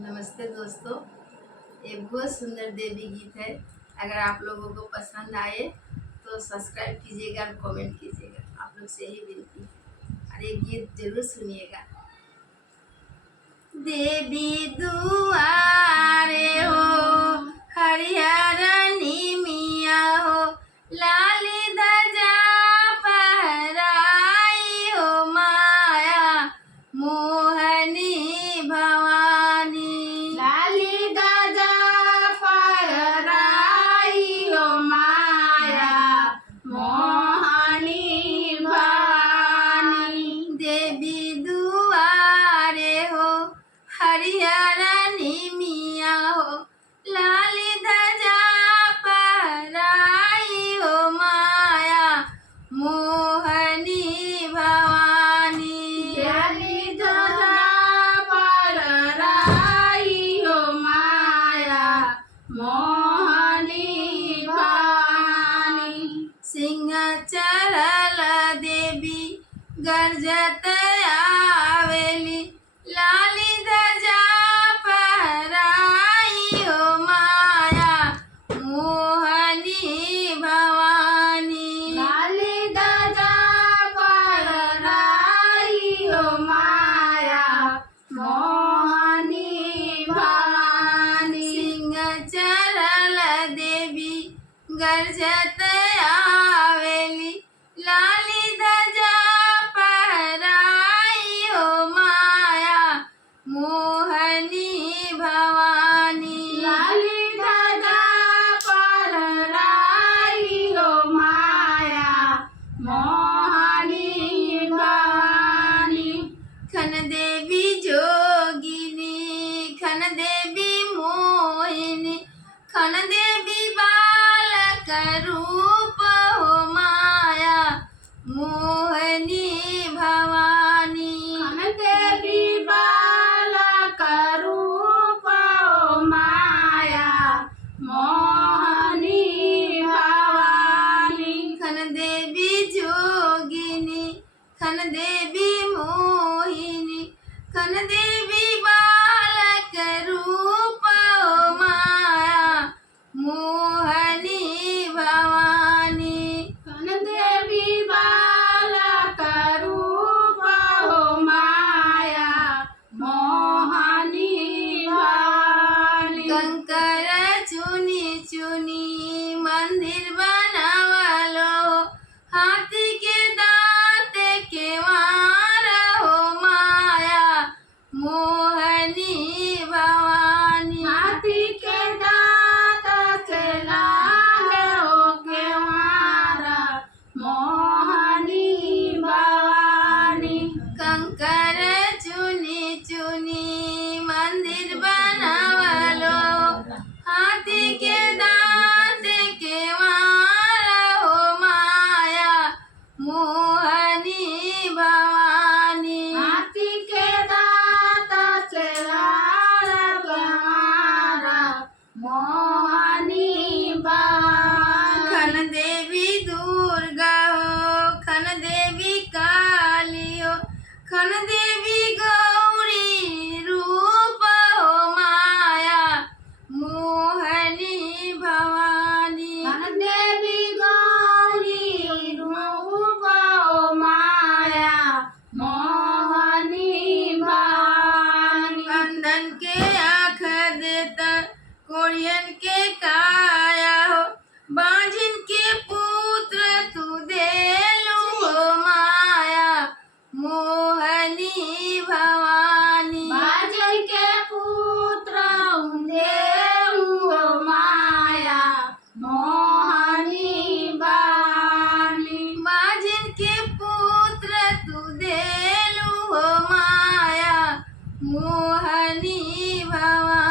नमस्ते दोस्तों, एक बहुत सुंदर देवी गीत है। अगर आप लोगों को पसंद आए तो सब्सक्राइब कीजिएगा और कमेंट कीजिएगा। आप लोग से यही विनती है और ये गीत जरूर सुनिएगा। देवी दुआरे हो हरिहर निमिया हो, लाली ध्वजा फहराई हो माया मोहनी भवानी। लाली ध्वजा फहराई हो माया मोहनी भवानी। देवी दुआरे हो हरिहर निमिया हो, लाली ध्वजा फहराई हो माया मोहनी भवानी। लाली ध्वजा फहराई हो माया मोहनी भवानी। सिंह चढ़ल देवी गर्जत आवेली, लाली ध्वजा फहराई हो माया मोहनी भवानी। लाली ध्वजा फहराई हो माया मोहनी भवानी। सिंह चढ़ल देवी गर्जत आवेली, लाली ध्वजा फहराई हो माया मोहनी भवानी। लाली ध्वजा फहराई हो माया मोहनी भवानी। खन देवी जोगिनी, खन देवी मोहिनी, खन देवी बालक रूप हो माया मोहनी भवानी। खन देवी बालक रूप हो माया मोहनी भवानी। खन देवी जोगिनी, खन देवी मोहिनी, खन देवी बालक रूप हो माया मोहनी भवानी। खन देवी बालक रूप हो माया मोहनी भवानी। कंकर चुनी चुनी मंदिर बनावलो, हाथी के दांत के मार हो माया मोहनी भवानी। हाथी के दांत से लाल हो के मारा मोहनी भवानी। कंकर चुनी चुनी मंदिर बनावलो, हाथी के दांत के मार हो माया मोहनी भवानी। हाथी के दांत से लाल के मारा मोहनी भवानी। खन देवी दुर्गा हो, खन देवी काली हो, खन देवी गौरी रूप हो माया मोहनी भवानी। खन देवी गौरी रूप हो माया मोहनी भवानी। अंधन के आँख देता, कोरियन के काया हो, बांझिन के पुत्र तू देलू हो माया मोहनी भवानी। बाजन के पुत्र देहु हो माया मोहनी भवानी। बांझिन के पुत्र तू देलू हो माया मोहनी भवानी।